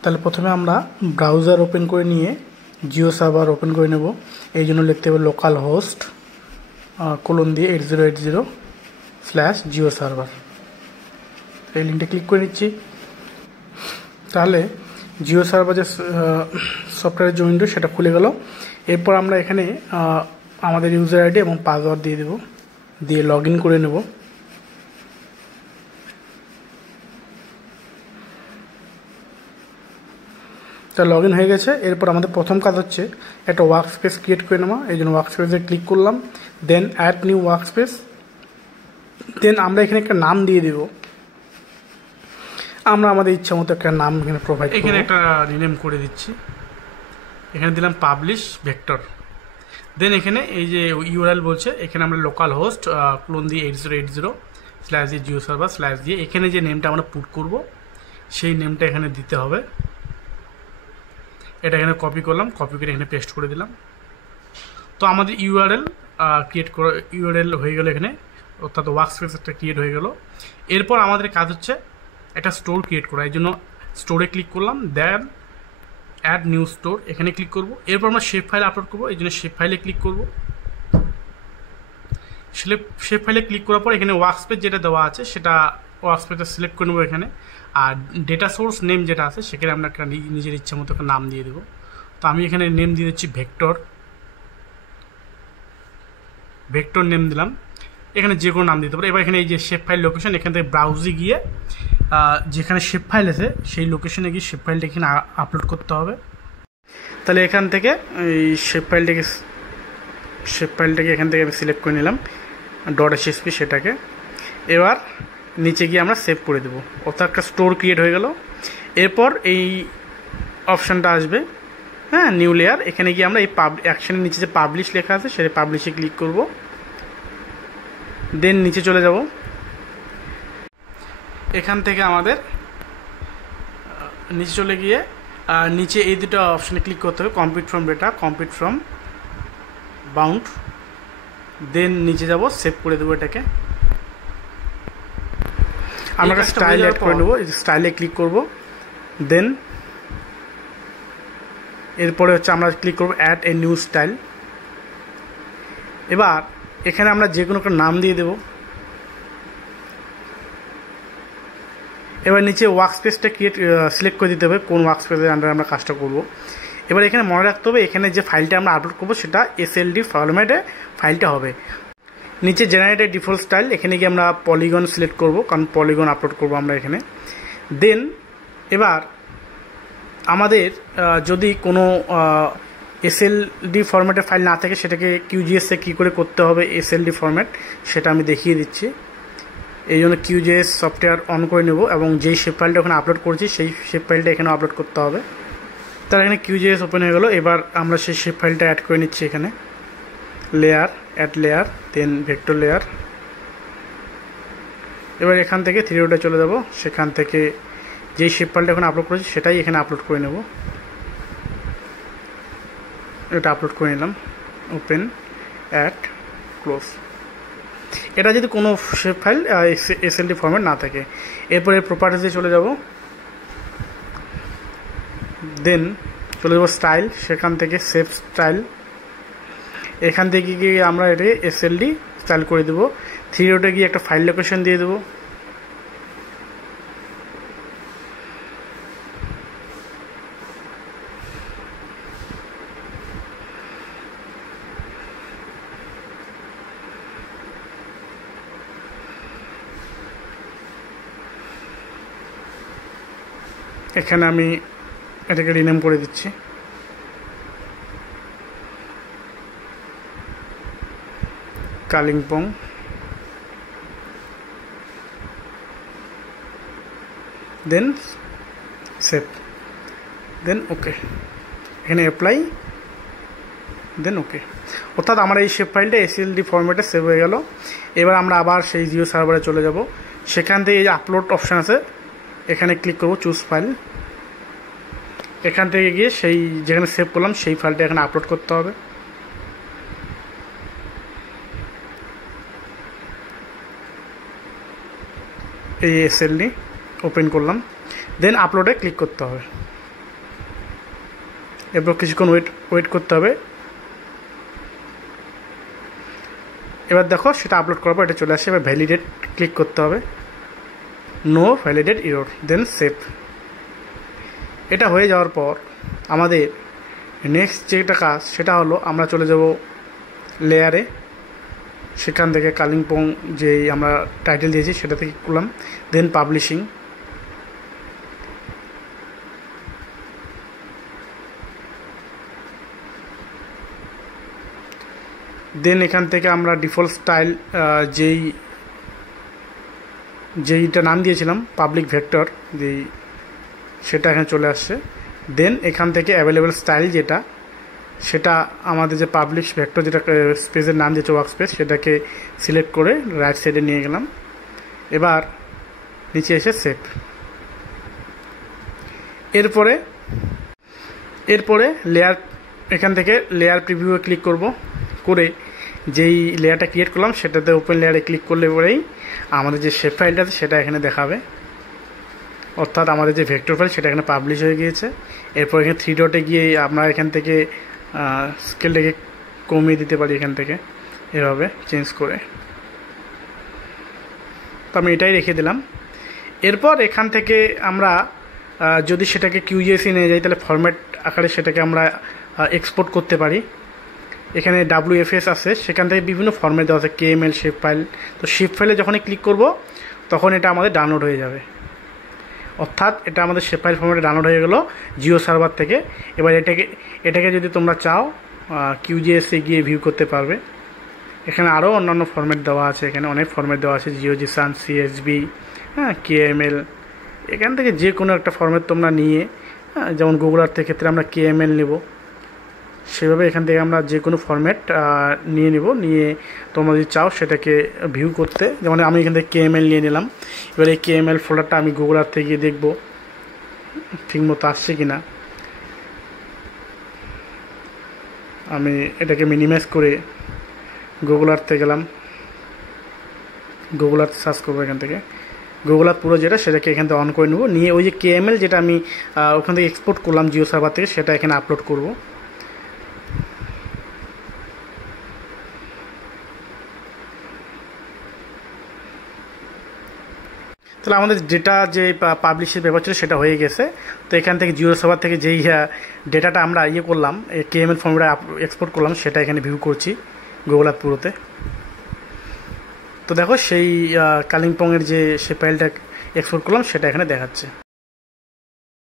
তাহলে প্রথমে আমরা ব্রাউজার ওপেন করে নিয়ে জিও সার্ভার ওপেন করে নেব। এই জন্য লিখতে হবে লোকাল হোস্ট কোলন দিয়ে 8080/জিও সার্ভার। এই লিঙ্কটা ক্লিক করে নিচ্ছি। তাহলে জিও সার্ভার যে সফটওয়্যারের যে উইন্ডো সেটা খুলে গেল। এরপর আমরা এখানে আমাদের ইউজার আইডি এবং পাসওয়ার্ড দিয়ে দেব, দিয়ে লগ ইন করে নেব। তা লগ ইন হয়ে গেছে। এরপর আমাদের প্রথম কাজ হচ্ছে একটা ওয়ার্ক স্পেস ক্রিয়েট করে নেওয়া। এই জন্য ওয়ার্ক স্পেসে ক্লিক করলাম, দেন অ্যাড নিউ ওয়ার্ক স্পেস। দেন আমরা এখানে একটা নাম দিয়ে দেব। আমরা আমাদের ইচ্ছা মতো একটা নাম এখানে প্রোভাইড করব। এখানে একটা রিনেম করে দিচ্ছি, এখানে দিলাম পাবলিশ ভেক্টর। দেন এখানে এই যে ইউআরএল বলছে, এখানে আমরা লোকাল হোস্ট ক্লোন দিয়ে 8080/জিও সার্ভার / দিয়ে এখানে যে নেমটা আমরা পুট করব সেই নেমটা এখানে দিতে হবে। এটা এখানে কপি করলাম, কপি করে এখানে পেস্ট করে দিলাম। তো আমাদের ইউআরএল ক্রিয়েট করে ইউআরএল হয়ে গেল এখানে, অর্থাৎ ওয়ার্ক স্পেস একটা ক্রিয়েট হয়ে গেল। এরপর আমাদের কাজ হচ্ছে একটা স্টোর ক্রিয়েট করা। এই জন্য স্টোরে ক্লিক করলাম, দেন অ্যাড নিউ স্টোর এখানে ক্লিক করব। এরপর আমরা শেপ ফাইল আপলোড করব, এই জন্য শেপ ফাইলে ক্লিক করব। শেপ ফাইলে ক্লিক করার পর এখানে ওয়ার্ক স্পেস যেটা দেওয়া আছে সেটা ওয়ার্ক স্পেসটা সিলেক্ট করে নেবো এখানে। আর ডেটা সোর্স নেম যেটা আছে সেখানে আমরা একটা নিজের ইচ্ছা মতো একটা নাম দিয়ে দেবো। তো আমি এখানে নেম দিয়ে দিচ্ছি ভেক্টর নেম দিলাম। এখানে যে কোনো নাম দিতে পারো। এবার এখানে এই যে শেপ ফাইল লোকেশন, এখান থেকে ব্রাউজে গিয়ে যেখানে শেপ ফাইল আছে সেই লোকেশনে গিয়ে শেপ ফাইলটা এখানে আপলোড করতে হবে। তাহলে এখান থেকে এই শেপ ফাইলটাকে এখান থেকে আমি সিলেক্ট করে নিলাম .ssp সেটাকে। এবার নিচে গিয়ে আমরা সেভ করে দেবো, অর্থাৎ একটা স্টোর ক্রিয়েট হয়ে গেল। এরপর এই অপশানটা আসবে, হ্যাঁ, নিউ লেয়ার। এখানে গিয়ে আমরা এই অ্যাকশনের নিচে যে পাবলিশ লেখা আছে সেটা পাবলিশে ক্লিক করব। দেন নিচে চলে যাব। এখান থেকে আমাদের নিচে চলে গিয়ে নিচে এই দুটো অপশানে ক্লিক করতে হবে, complete from data, complete from bound. Then নিচে যাব, সেভ করে দেবো এটাকে। আমরা স্টাইল অ্যাড করে নেবো, স্টাইলে ক্লিক করব। দেন এরপরে হচ্ছে আমরা ক্লিক করব অ্যাড এ নিউ স্টাইল। এবার এখানে আমরা যে কোনো একটা নাম দিয়ে দেব। এবার নিচে ওয়ার্ক স্পেসটা সিলেক্ট করে দিতে হবে কোন ওয়ার্ক স্পেসের আন্ডারে আমরা কাজটা করব। এবার এখানে মনে রাখতে হবে এখানে যে ফাইলটা আমরা আপলোড করবো সেটা SLD ফরম্যাটে ফাইলটা হবে। নিচে জেনারেটেড ডিফল্ট স্টাইল, এখানে গিয়ে আমরা পলিগন সিলেক্ট করব, কারণ পলিগন আপলোড করব আমরা এখানে। দেন এবার আমাদের যদি কোনো SLD ফরম্যাটের ফাইল না থাকে সেটাকে QGS-এ কী করে করতে হবে SLD ফরম্যাট সেটা আমি দেখিয়ে দিচ্ছি। এই জন্য QGS সফটওয়্যার অন করে নেব এবং যেই শেপ ফাইলটা ওখানে আপলোড করেছি সেই শেপ ফাইলটা এখানে আপলোড করতে হবে। তার এখানে QGS ওপেন হয়ে গেল। এবার আমরা সেই শেপ ফাইলটা অ্যাড করে নিচ্ছি এখানে। লেয়ার, অ্যাড লেয়ার, দেন ভেক্টর লেয়ার। এবার এখান থেকে 3 ডটে চলে যাব, সেখান থেকে যেই শেপ ফাইলটা এখন আপলোড করেছি সেটাই এখানে আপলোড করে নেব। এটা আপলোড করে নিলাম, ওপেন, অ্যাড, ক্লোজ। এটা যদি কোনো শেপ ফাইল SLD ফরম্যাট না থাকে। এরপরে প্রপার্টিজে চলে যাব, দেন চলে যাব স্টাইল, সেখান থেকে সেভ স্টাইল। এখান থেকে গিয়ে আমরা এটাকে SLD স্টাইল করে দেবো। 3 ডটে গিয়ে একটা ফাইল লোকেশন দিয়ে দেবো। এখানে আমি এটাকে রিনেম করে দিচ্ছি, কালিম্পং। দেন সেভ, দেন ওকে। এখানে অ্যাপ্লাই, দেন ওকে। অর্থাৎ আমার এই শেপ ফাইলটা SLD ফরম্যাটে সেভ হয়ে গেল। এবার আমরা আবার সেই জিও সার্ভারে চলে যাব। সেখান থেকে এই যে আপলোড অপশান আছে এখানে ক্লিক করব, চুজ ফাইল। এখান থেকে গিয়ে সেই যেখানে সেভ করলাম সেই ফাইলটা এখানে আপলোড করতে হবে। এই SLD ওপেন করলাম, দেন আপলোডে ক্লিক করতে হবে। এরপর কিছুক্ষণ ওয়েট করতে হবে। এবার দেখো সেটা আপলোড করার পর এটা চলে আসে। এবার ভ্যালিডেট ক্লিক করতে হবে, নো ভ্যালিডেট এরর, দেন সেভ। এটা হয়ে যাওয়ার পর আমাদের নেক্সট যেটা কাজ সেটা হলো আমরা চলে যাব লেয়ারে। সেখান থেকে কালিম্পং যেই আমরা টাইটেল দিয়েছি সেটা থেকে করলাম, দেন পাবলিশিং। দেন এখান থেকে আমরা ডিফল্ট স্টাইল যেইটা নাম দিয়েছিলাম পাবলিক ভেক্টর, সেটা এখানে চলে আসছে। দেন এখান থেকে অ্যাভেলেবেল স্টাইল যেটা, সেটা আমাদের যে পাবলিশ ভেক্টর যেটা স্পেসের নাম দিয়েছে ওয়ার্ক স্পেস, সেটাকে সিলেক্ট করে রাইট সাইডে নিয়ে গেলাম। এবার নিচে এসে সেভ। এরপরে লেয়ার, এখান থেকে লেয়ার প্রিভিউয়ে ক্লিক করব, করে যেই লেয়ারটা ক্রিয়েট করলাম সেটাতে ওপেন লেয়ারে ক্লিক করলে পরেই আমাদের যে শেপ ফাইলটা আছে সেটা এখানে দেখাবে, অর্থাৎ আমাদের যে ভেক্টর ফাইল সেটা এখানে পাবলিশ হয়ে গিয়েছে। এরপর এখানে 3 ডটে গিয়ে আমরা এখান থেকে স্কেলটাকে কমিয়ে দিতে পারি, এখান থেকে এভাবে চেঞ্জ করে। তো আমি এটাই রেখে দিলাম। এরপর এখান থেকে আমরা যদি সেটাকে কিউজিএসি নিয়ে যাই তাহলে ফরম্যাট আকারে সেটাকে আমরা এক্সপোর্ট করতে পারি। এখানে WFS আছে, সেখান থেকে বিভিন্ন ফরম্যাট দেওয়া আছে, KML শেপ ফাইল। তো শেপ ফাইলে যখনই ক্লিক করব তখন এটা আমাদের ডাউনলোড হয়ে যাবে, অর্থাৎ এটা আমাদের শেপ ফাইল ফরম্যাটে ডাউনলোড হয়ে গেল জিও সার্ভার থেকে। এবার এটাকে যদি তোমরা চাও কিউজিএসে গিয়ে ভিউ করতে পারবে। এখানে আরও অন্যান্য ফরম্যাট দেওয়া আছে, এখানে অনেক ফরম্যাট দেওয়া আছে, জিওজিসান, CSV, KML। এখান থেকে যে কোনো একটা ফরম্যাট তোমরা নিয়ে, যেমন গুগল আর্থের ক্ষেত্রে আমরা KML নেব, সেভাবে এখান থেকে আমরা যে কোনো ফরম্যাট নিয়ে নেব। নিয়ে তোমরা যদি চাও সেটাকে ভিউ করতে, যেমন আমি এখান থেকে KML নিয়ে নিলাম। এবার এই KML ফোল্ডারটা আমি গুগল আর্থে গিয়ে দেখব ঠিকমতো আসছে কি না। আমি এটাকে মিনিমাইজ করে গুগল আর্থে গেলাম, গুগল আর্থ সার্চ করবো। এখান থেকে গুগল আর্থ পুরো যেটা সেটাকে এখান থেকে অন করে নেব, নিয়ে ওই যে KML যেটা আমি ওখান থেকে এক্সপোর্ট করলাম জিও সার্ভার থেকে, সেটা এখানে আপলোড করব। তাহলে আমাদের ডেটা যে পাবলিশের ব্যাপার ছিল সেটা হয়ে গেছে। তো এখান থেকে জিও সার্ভার থেকে যেই ডেটাটা আমরা করলাম, KML ফর্মেটে এক্সপোর্ট করলাম, সেটা এখানে ভিউ করছি গুগল আর্থ পুরোতে। তো দেখো সেই কালিম্পংয়ের যে ফাইলটা এক্সপোর্ট করলাম সেটা এখানে দেখাচ্ছে।